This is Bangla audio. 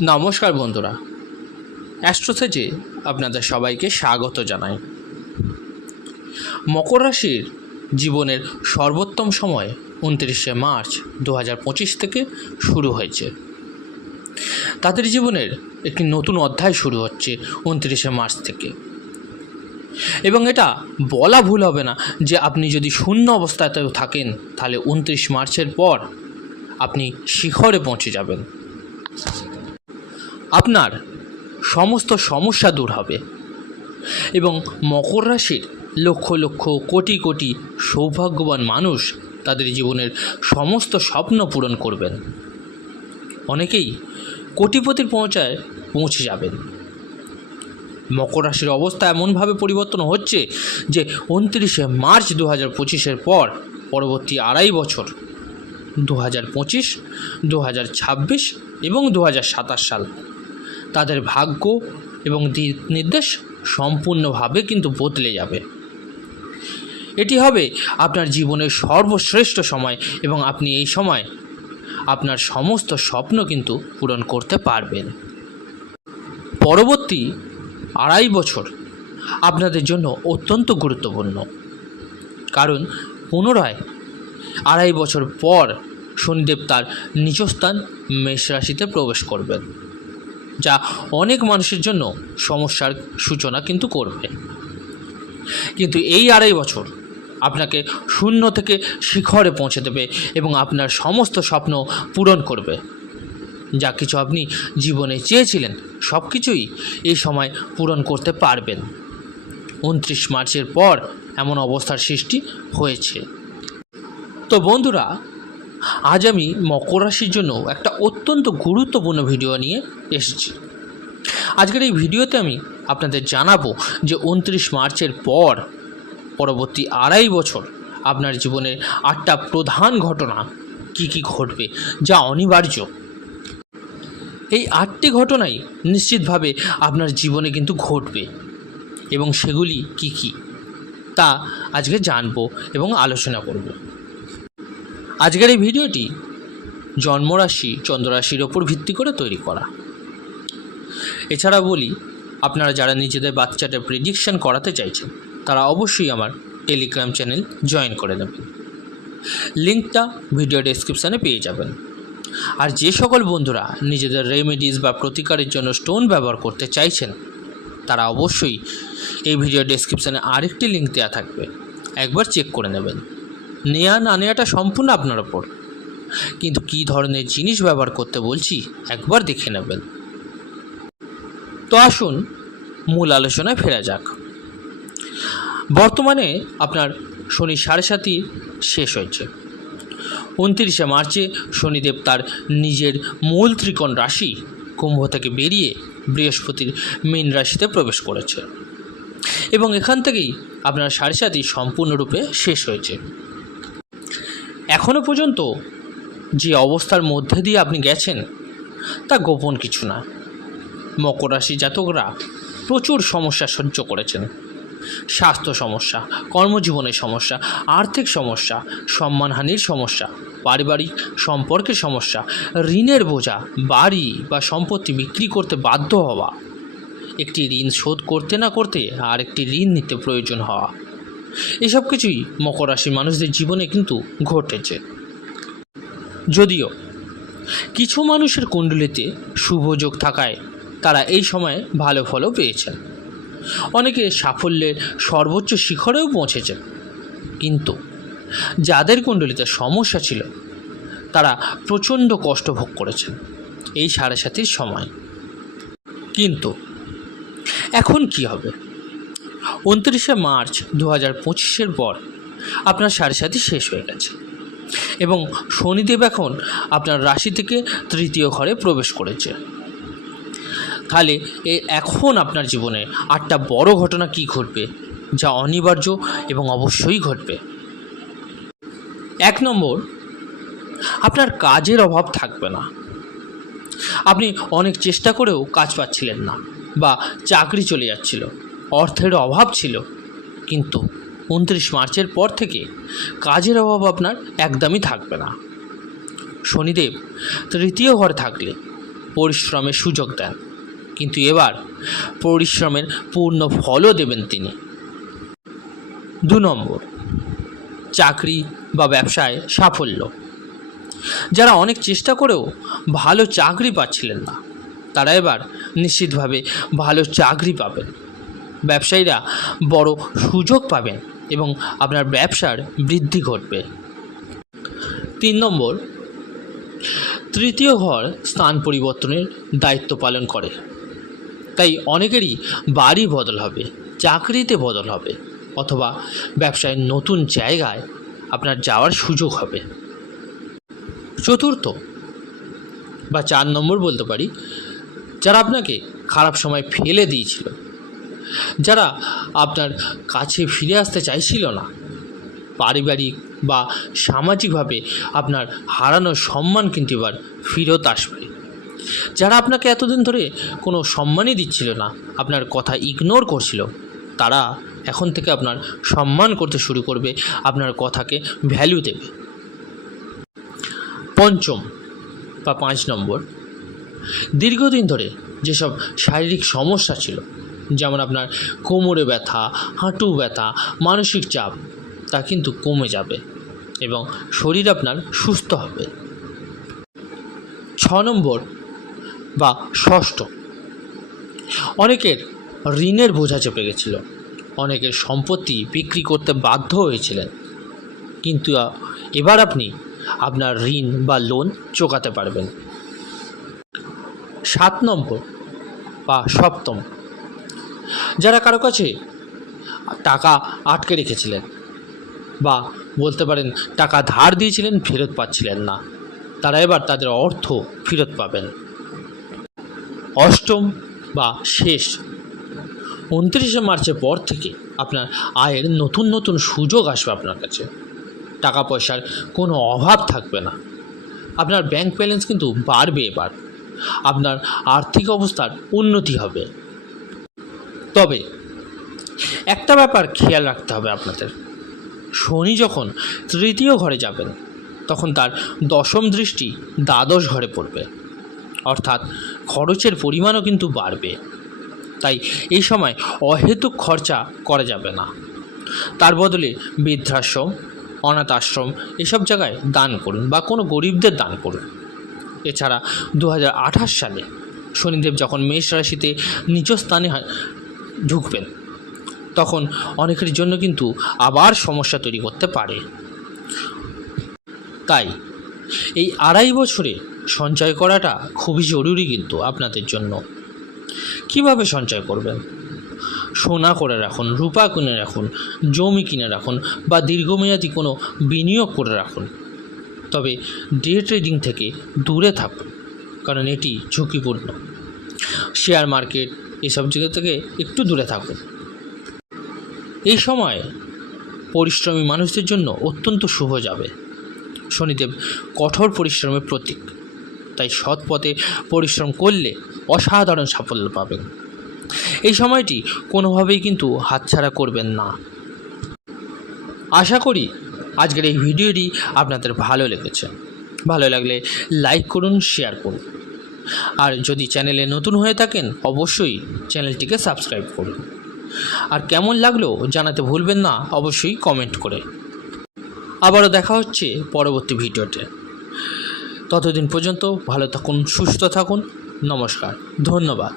নমস্কার বন্ধুরা, অ্যাস্ট্রোসেজে আপনাদের সবাইকে স্বাগত জানাই। মকর রাশির জীবনের সর্বোত্তম সময় 29শে মার্চ 2025 থেকে শুরু হয়েছে। তাদের জীবনের একটি নতুন অধ্যায় শুরু হচ্ছে 29শে মার্চ থেকে, এবং এটা বলা ভুল হবে না যে আপনি যদি শূন্য অবস্থাতেও থাকেন তাহলে 29 মার্চের পর আপনি শিখরে পৌঁছে যাবেন। আপনার সমস্ত সমস্যা দূর হবে এবং মকর রাশির লক্ষ লক্ষ কোটি কোটি সৌভাগ্যবান মানুষ তাদের জীবনের সমস্ত স্বপ্ন পূরণ করবেন। অনেকেই কোটিপতির পৌঁছে যাবেন। মকর রাশির অবস্থা এমনভাবে পরিবর্তন হচ্ছে যে 29শে মার্চ 2025-এর পর পরবর্তী 2.5 বছর 2025, 2026 এবং 2027 সাল তাদের ভাগ্য এবং দিক নির্দেশ সম্পূর্ণভাবে কিন্তু বদলে যাবে। এটি হবে আপনার জীবনের সর্বশ্রেষ্ঠ সময় এবং আপনি এই সময় আপনার সমস্ত স্বপ্ন কিন্তু পূরণ করতে পারবেন। পরবর্তী 2.5 বছর আপনাদের জন্য অত্যন্ত গুরুত্বপূর্ণ, কারণ পুনরায় 2.5 বছর পর শনিদেব তার নিচস্থান মেষ রাশিতে প্রবেশ করবেন, যা অনেক মানুষের জন্য সমস্যার সূচনা কিন্তু করবে। কিন্তু এই 2.5 বছর আপনাকে শূন্য থেকে শিখরে পৌঁছে দেবে এবং আপনার সমস্ত স্বপ্ন পূরণ করবে। যা কিছু আপনি জীবনে চেয়েছিলেন সব কিছুই এই সময় পূরণ করতে পারবেন। 29 মার্চের পর এমন অবস্থার সৃষ্টি হয়েছে। তো বন্ধুরা, আজ আমি মকর রাশির জন্য একটা অত্যন্ত গুরুত্বপূর্ণ ভিডিও নিয়ে এসেছি। আজকের এই ভিডিওতে আমি আপনাদের জানাবো যে 29 মার্চের পর পরবর্তী 2.5 বছর আপনার জীবনের 8টা প্রধান ঘটনা কি কি ঘটবে, যা অনিবার্য। এই 8টি ঘটনাই নিশ্চিতভাবে আপনার জীবনে কিন্তু ঘটবে এবং সেগুলি কি কি তা আজকে জানবো এবং আলোচনা করব। আজকের এই ভিডিওটি জন্মরাশি চন্দ্ররাশির ওপর ভিত্তি করে তৈরি করা। এছাড়া বলি, আপনারা যারা নিজেদের বাচ্চাদের প্রেডিকশন করাতে চাইছেন তারা অবশ্যই আমার টেলিগ্রাম চ্যানেল জয়েন করে নেবেন। লিঙ্কটা ভিডিও ডেসক্রিপশানে পেয়ে যাবেন। আর যে সকল বন্ধুরা নিজেদের রেমেডিস বা প্রতিকারের জন্য স্টোন ব্যবহার করতে চাইছেন তারা অবশ্যই এই ভিডিও ডেসক্রিপশানে আরেকটি লিঙ্ক দেওয়া থাকবে, একবার চেক করে নেবেন। নেওয়া না নেওয়াটা সম্পূর্ণ আপনার ওপর, কিন্তু কী ধরনের জিনিস ব্যবহার করতে বলছি একবার দেখে নেবেন। তো আসুন মূল আলোচনায় ফেরা যাক। বর্তমানে আপনার শনি 7.5 শেষ হয়েছে। 29শে মার্চে শনিদেব তার নিজের মূল ত্রিকোণ রাশি কুম্ভ থেকে বেরিয়ে বৃহস্পতির মীন রাশিতে প্রবেশ করেছে এবং এখান থেকেই আপনার 7.5 সম্পূর্ণরূপে শেষ হয়েছে। এখনও পর্যন্ত যে অবস্থার মধ্যে দিয়ে আপনি গেছেন তা গোপন কিছু না। মকর রাশি জাতকরা প্রচুর সমস্যা সহ্য করেছেন। স্বাস্থ্য সমস্যা, কর্মজীবনের সমস্যা, আর্থিক সমস্যা, সম্মানহানির সমস্যা, পারিবারিক সম্পর্কের সমস্যা, ঋণের বোঝা, বাড়ি বা সম্পত্তি বিক্রি করতে বাধ্য হওয়া, একটি ঋণ শোধ করতে না করতে আর একটি ঋণ নিতে প্রয়োজন হওয়া, এসব কিছুই মকর রাশির মানুষদের জীবনে কিন্তু ঘটেছে। যদিও কিছু মানুষের কুণ্ডলিতে শুভযোগ থাকায় তারা এই সময়ে ভালো ফলও পেয়েছেন, অনেকে সাফল্যের সর্বোচ্চ শিখরেও পৌঁছেছেন। কিন্তু যাদের কুণ্ডলিতে সমস্যা ছিল তারা প্রচণ্ড কষ্ট ভোগ করেছেন এই 7.5 সময়। কিন্তু এখন কি হবে? 29শে মার্চ 2025-এর পর আপনার 7.5 শেষ হয়ে গেছে এবং শনিদেব এখন আপনার রাশি থেকে 3য় ঘরে প্রবেশ করেছে। তাহলে এখন আপনার জীবনে 8টা বড় ঘটনা কি ঘটবে যা অনিবার্য এবং অবশ্যই ঘটবে। 1 নম্বর, আপনার কাজের অভাব থাকবে না। আপনি অনেক চেষ্টা করেও কাজ পাচ্ছিলেন না বা চাকরি চলে যাচ্ছিল, অর্থের অভাব ছিল, কিন্তু 29 মার্চের পর থেকে কাজের অভাব আপনার একদমই থাকবে না। শনিদেব 3য় ঘরে থাকলে পরিশ্রমের সুযোগ দেন, কিন্তু এবার পরিশ্রমের পূর্ণ ফলও দেবেন তিনি। 2 নম্বর, চাকরি বা ব্যবসায় সাফল্য। যারা অনেক চেষ্টা করেও ভালো চাকরি পাচ্ছিলেন না, তারা এবার নিশ্চিতভাবে ভালো চাকরি পাবেন। ব্যবসায়ীরা বড় সুযোগ পাবেন এবং আপনার ব্যবসার বৃদ্ধি ঘটবে। 3 নম্বর, তৃতীয় ঘর স্থান পরিবর্তনের দায়িত্ব পালন করে, তাই অনেকেরই বাড়ি বদল হবে, চাকরিতে বদল হবে, অথবা ব্যবসায় নতুন জায়গায় আপনার যাওয়ার সুযোগ হবে। 4 বা 4 নম্বর বলতে পারি, যারা আপনাকে খারাপ সময় ফেলে দিয়েছিল, যারা আপনার কাছে ফিরে আসতে চাইছিল না, পারিবারিক বা সামাজিকভাবে আপনার হারানো সম্মান কিন্তু এবার ফেরত আসবে। যারা আপনাকে এতদিন ধরে কোনো সম্মানই দিচ্ছিল না, আপনার কথা ইগনোর করছিল, তারা এখন থেকে আপনার সম্মান করতে শুরু করবে, আপনার কথাকে ভ্যালু দেবে। 5 বা 5 নম্বর, দীর্ঘদিন ধরে যেসব শারীরিক সমস্যা ছিল, যেমন আপনার কোমরে ব্যথা, হাঁটু ব্যথা, মানসিক চাপ, তা কিন্তু কমে যাবে এবং শরীর আপনার সুস্থ হবে। 6 নম্বর বা 6, অনেকের ঋণের বোঝা চেপে গেছিল, অনেকের সম্পত্তি বিক্রি করতে বাধ্য হয়েছিলেন, কিন্তু এবার আপনি আপনার ঋণ বা লোন চোকাতে পারবেন। 7 নম্বর বা 7ম, যারা কারো কাছে টাকা আটকে রেখেছিলেন বা বলতে পারেন টাকা ধার দিয়েছিলেন, ফেরত পাচ্ছিলেন না, তারা এবার তাদের অর্থ ফেরত পাবেন। 8ম বা শেষ, 29শে মার্চের পর থেকে আপনার আয়ের নতুন নতুন সুযোগ আসবে আপনার কাছে। টাকা পয়সার কোনো অভাব থাকবে না, আপনার ব্যাংক ব্যালেন্স কিন্তু বাড়বে, এবার আপনার আর্থিক অবস্থার উন্নতি হবে। তবে একটা ব্যাপার খেয়াল রাখতে হবে আপনাদের, শনি যখন তৃতীয় ঘরে যাবেন, তখন তার 10ম দৃষ্টি দ্বাদশ ঘরে পড়বে, অর্থাৎ খরচের পরিমাণও কিন্তু বাড়বে। তাই এই সময় অহেতুক খরচা করা যাবে না, তার বদলে বৃদ্ধাশ্রম, অনাথ আশ্রম এসব জায়গায় দান করুন বা কোনো গরিবদের দান করুন। এছাড়া 2028 সালে শনিদেব যখন মেষ রাশিতে নিজ স্থানে ঢুকবেন, তখন অনেকের জন্য কিন্তু আবার সমস্যা তৈরি করতে পারে। তাই এই 2.5 বছরে সঞ্চয় করাটা খুবই জরুরি কিন্তু আপনাদের জন্য। কিভাবে সঞ্চয় করবেন? সোনা করে রাখুন, রূপা কিনে রাখুন, জমি কিনে রাখুন বা দীর্ঘমেয়াদী কোনো বিনিয়োগ করে রাখুন। তবে ডে ট্রেডিং থেকে দূরে থাকুন, কারণ এটি ঝুঁকিপূর্ণ। শেয়ার মার্কেট এসব জায়গা থেকে একটু দূরে থাকুন। এই সময় পরিশ্রমী মানুষদের জন্য অত্যন্ত শুভ যাবে। শনিদেব কঠোর পরিশ্রমের প্রতীক, তাই সৎ পথে পরিশ্রম করলে অসাধারণ সাফল্য পাবেন। এই সময়টি কোনোভাবেই কিন্তু হাতছাড়া করবেন না। আশা করি আজকের এই ভিডিওটি আপনাদের ভালো লেগেছে। ভালো লাগলে লাইক করুন, শেয়ার করুন, আর যদি চ্যানেলে নতুন হয়ে থাকেন অবশ্যই চ্যানেলটিকে সাবস্ক্রাইব করুন। আর কেমন লাগলো জানাতে ভুলবেন না, অবশ্যই কমেন্ট করে। আবারও দেখা হচ্ছে পরবর্তী ভিডিওতে। ততদিন পর্যন্ত ভালো থাকুন, সুস্থ থাকুন। নমস্কার, ধন্যবাদ।